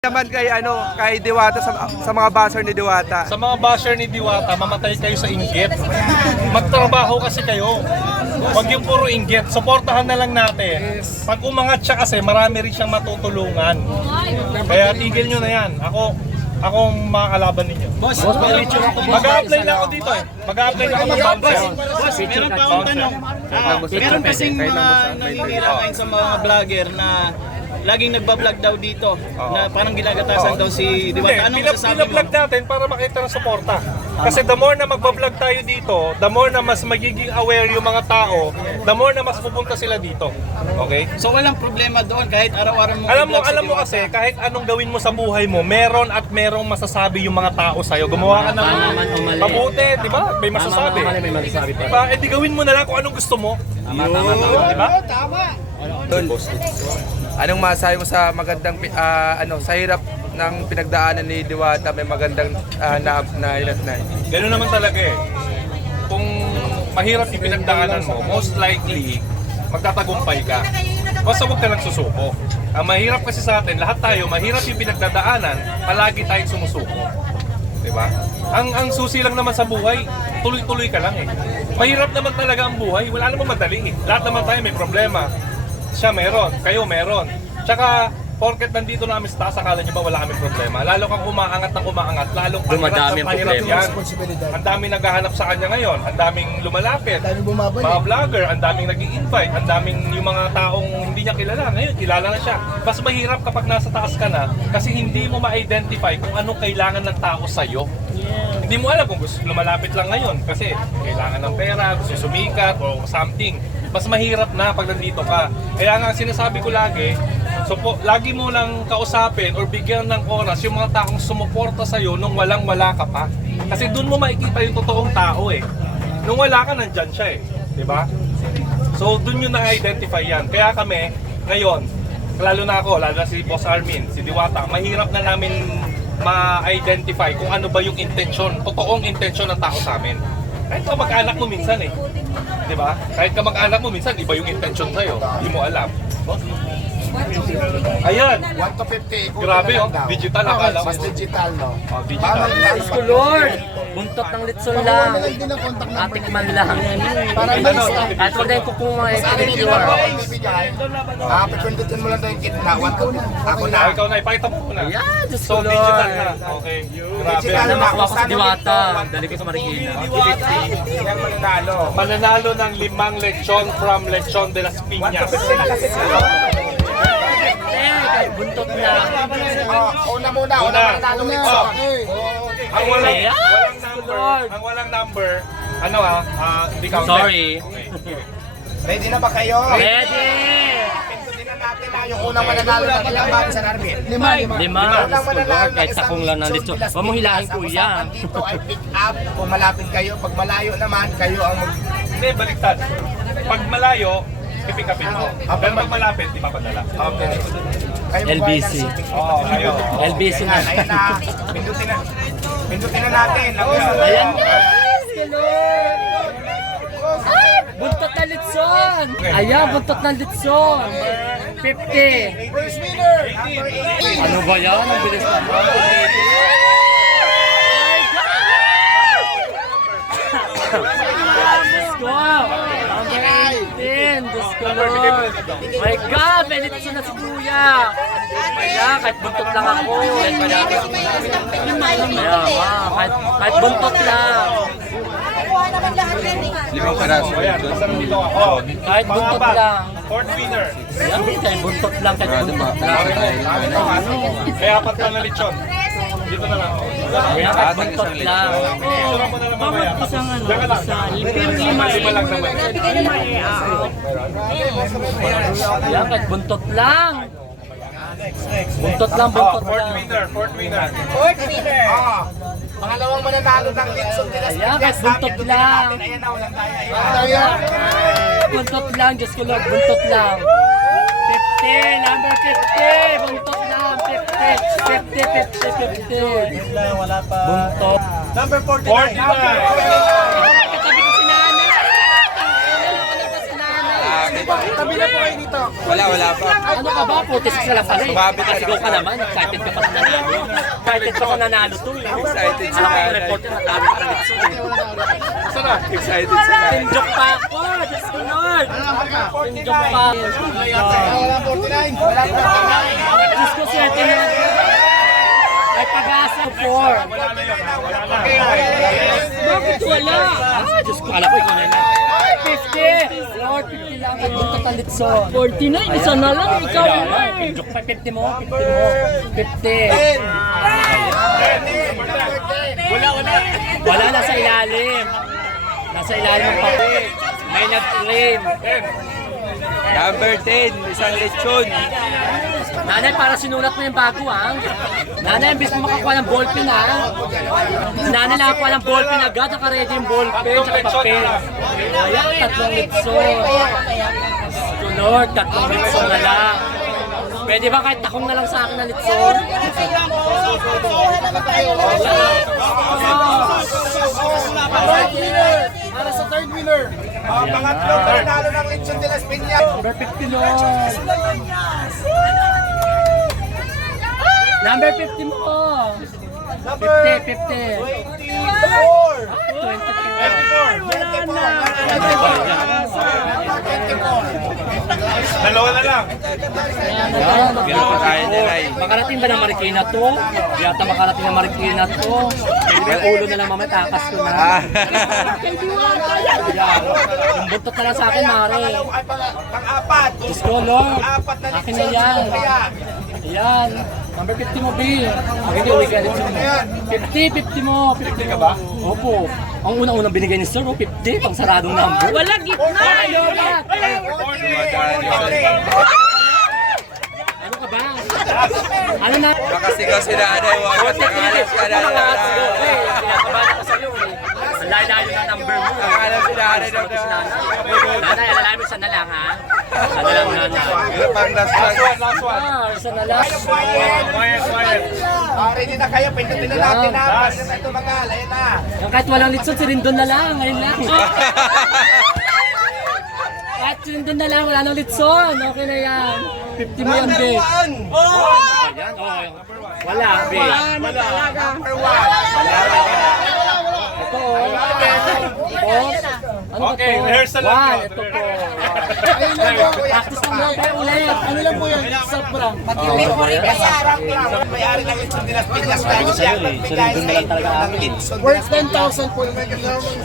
Naman kay Diwata sa mga basher ni Diwata. Sa mga basher ni Diwata, mamatay kayo sa inggit. Magtrabaho kasi kayo. Huwag yung puro inggit. Suportahan na lang natin. Pag umangat siya kasi, marami rin siyang matutulungan. Kaya tigil nyo na yan. Akong makakalaban ninyo. Boss, mag-a-apply lang ako dito eh. Mag-a-apply lang ako ng bouncer. Boss, meron pa akong tanong. Meron kasing mga nanginira ngayon sa mga vlogger na laging nagbablog daw dito na parang ginagatasan daw si Diwata. Anong masasabi mo? Pinablog natin para makita ng suporta. Kasi the more na magbablog tayo dito, the more na mas magiging aware yung mga tao, the more na mas pupunta sila dito. Okay? So walang problema doon kahit araw-araw mo Alam mo kasi kahit anong gawin mo sa buhay mo, meron at merong masasabi yung mga tao sa'yo. Gumawa ka ng mabuti, di ba? May masasabi. Di ba? Eh di gawin mo na lang kung anong gusto mo. Di ba? Anong masasabi mo sa magandang sa hirap ng pinagdaanan ni Diwata, may magandang na. Gano'n naman talaga eh. Kung mahirap yung pinagdaanan mo, most likely magtatagumpay ka. Basta huwag ka nagsusuko. Ang mahirap kasi sa atin, lahat tayo, mahirap yung pinagdadaanan, palagi tayong sumusuko. Diba? Ang susi lang naman sa buhay, tuloy-tuloy ka lang eh. Mahirap naman talaga ang buhay, wala namang madali eh. Lahat naman tayo may problema. Siya meron, kayo meron. Tsaka, porket nandito na kami sa taas, akala nyo ba wala kaming problema? Lalo kang umaangat ng umaangat, lalong dumadami ang problema. yan. Ang daming naghahanap sa kanya ngayon, ang daming lumalapit, mga vlogger, ang daming nag-i-invite, ang daming yung mga taong hindi niya kilala. Ngayon, kilala na siya. Mas mahirap kapag nasa taas ka na kasi hindi mo ma-identify kung anong kailangan ng tao sa'yo. Hindi mo alam kung gusto lumalapit lang ngayon kasi kailangan ng pera, gusto sumikat o something. Mas mahirap na pag nandito ka. Kaya nga sinasabi ko lagi, lagi mo lang kausapin or bigyan ng oras yung mga taong sumuporta sa'yo nung walang-wala ka pa. Kasi doon mo makikita yung totoong tao eh. Nung wala ka, nandyan siya eh. Diba? So doon yun na-identify yan. Kaya kami, ngayon, lalo na ako, lalo na si Boss Armin, si Diwata, mahirap na namin ma-identify kung ano ba yung intensyon, totoong intensyon ng tao sa amin. Kahit kamag-anak mo minsan eh. Diba? Kahit kamag-anak mo minsan, iba yung intensyon sa'yo. Hindi mo alam. Ayan! 1 to 50. Grabe oh, digital akala mo. Mas digital, no? Oh, digital. Diyos ko Lord! Buntot ng litson lang. Atik man lang. Kahit huwag na yung kukong mga exterior. Pipindutin mo lang tayo yung kitna. 1 to 50. Ako na. Ikaw na, ipakita mo muna. Ayan, Diyos ko So, digital Lord. na. Okay. Grabe. Digital Alam ako sa Diwata. Dali ko sa Marikina. Ilang mananalo. Mananalo ng 5 lechon from Lechon de las 1 to Piñas. 50 na kasi sa'yo. Kahit buntot na. Una muna. Una mananalo ito. Ang walang Lord. number, hindi ka. Sorry. Okay. Ready na ba kayo? Ready! Pindutin na natin na yung unang mananalo ng ilang bagay sa Armin. Lima. Unang mananalo Kahit sakong lang ng litson. Huwag mong hilahin kuya. Ang dito ay pick up. Kung malapit kayo, pag malayo naman, kayo ang Hindi, baliktad. Pag malayo, pipick-upin mo. Pero pag malapit, di papadala. Okay. Kayo LBC. Oo, kayo. LBC na. Ayun na. Pindutin na. Pindutin na natin. Ayan na! Buntot na litson! Ayan, buntot na litson! 50! First winner. Ano ba yan? Ang bilis naman! Diyos ko! Number 18! Diyos ko Lord! My God! May litson na si Kuya! Kaya kahit buntot lang ako! Kahit buntot lang! Limang peraso. Ayan, basta nandito ako. Kahit buntot lang! Fourth winner. Ayan, kahit buntot lang! Kahit buntot lang! Kaya apat pa na lechon. Dito na lang. Ayan, kahit buntot lang! Picture mo na lang mamaya. Diyan ka lang. Lima lang naman. Ayan, kahit buntot lang! Buntot lang, buntot Fourth lang! winner, fourth winner. Pangalawang mananalo ng Litson de las Ayan, Piñas. kahit buntot lang! Ayan na, walang daya. Buntot lang, Diyos ko Lord, buntot lang! 50, number 50! Buntot lang, 50, 50, 50, 50! Buntot! Number 49. 49. Katabi ko si nanay! Katabi ko si nanay! Tabi na po kayo dito. Wala pa. Ano ka ba? 46 na lang pala eh. Sumabit ka Pasigaw na. ka naman. Excited ka pa sa nanalo. Excited ka pa nanalo to eh. Excited si Ako yung nanay. reporter na tawag ka Litson eh. Excited sila. Tinjok pa ako! Diyos ko Lord! Tinjok pa. Diyos ko swerte na. May pag-asa 4. Bakit wala? Diyos ko, alam ko ikaw na yan. 50! Lord, 50 lang. Ang buntot ang Litson. 49, isa na lang. Ikaw na. Tinjok pa, 50 mo. 50. Wala, nasa ilalim. Nasa ilalim ng papel. May nag-claim. Number 10, isang lechon. Nanay, para sinulat mo yung bago, ha? Nanay, imbis mo makakuha ng ballpen, ha? Nanay, nakakuha ng ballpen agad. Naka-ready yung ballpen, tsaka papel. Ayan, 3 litson. Lord, 3 litson na lang. Pwede ba kahit takong na lang sa akin na litson? Para sa third winner. Pangatlong nanalo ng Lechon de las Piñas. Number 50 Lord. Number 50 mo. 50. Dalawa na lang. Ganun pa kaya niya, Nay. Makarating ba ng Marikina to? Yata makarating ng Marikina to. May ulo na lang mamatakas ko na. Yan. Yung buntot na lang sa akin, Mare. Pang-apat. Diyos ko, Lord. Apat na Akin na Lechon. yan. Kaya, Yan. Number 50 mo, B. Okay, uwi ka rin mo. 50 mo. 50 ka ba? Opo. Ang unang-unang binigay ni Sir, 50. Pang saradong number. Wala gitna. Ayaw ba? Ano ka ba? Ano na? Makasigaw si nanay. Wakit nakalas ka na. Kinakabahan ako sa'yo eh. Ang layo-layo na number mo. Nakalas si nanay. Nanay, alalamin mo, isa na lang ha? Isa na lang nanay. Pero pang last one. Isa na lang. ready na kayo. Pindutin na natin na. Pwede na ito magal. Ayun na. Yung kahit walang litson, si Rindon na lang. Ngayon lang. Kahit si Rindon na lang, wala nang litson. Okay na yan. 50 mo yan, be. Ayan, oh. Wala, be. Number one. Ito, oh. Boss. Ano ba Okay, to? rehearsal lang One, to. ito po. Ayun lang po. Practice lang lang tayo ulit. Ano lang po yan? Sobrang. May-ari ng Lechon de las Piñas dahil siya magbigay sa inyo ng Lechon de las Worth Piñas. 10,000 po yung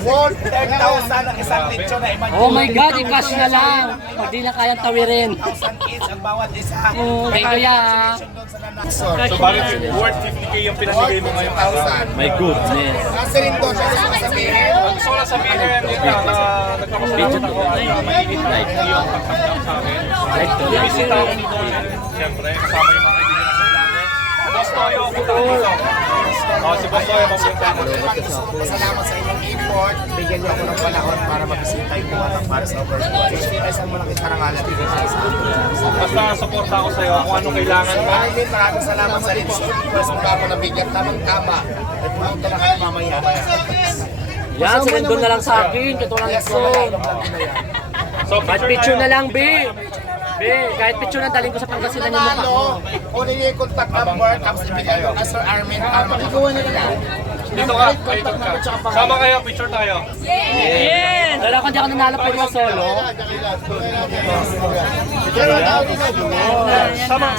Worth 10,000 ang isang lechon na imagine. Oh my God, i-cash na lang. Pag di na kayang tawirin. 1,000 each ang bawat isa. Oh, thank you, ya. So bakit worth 50k yung pinamigay mo ngayon? My goodness. Kasi rin doon, siya gusto sabihin. Ang gusto ko lang sabihin yun lang na nagkakasalamat ako na mainit na yung pagtanggap sa akin. Bisita ako dito ulit. Siyempre, kasama yung mga kaibigan sa dati. Boss Toyo, punta ka dito. Si Boss Toyo, mapunta natin. Salamat sa inyong import. Bigyan niyo ako ng panahon para mabisita yung Diwatang para sa overboard. Isang malaking karangalan bigyan sa isa. Basta suporta ako sa'yo kung ano kailangan mo. Maraming salamat sa Lechon. Mas mukha ko nabigyan tamang-tama. Ay pumunta na kayo mamaya. Yan, sinendon na lang sa akin. Ito lang ito. So, Kahit picture na lang, B. B, kahit picture na daling ko sa Pangasinan yung mukha ko. Kunin niyo yung contact number, tapos ibigay ko na Sir Armin. Ikaw na lang. dito ka. Dito ka. Sama kayo, picture tayo. Wala kung di ako nanalo pwede ka solo. Sama.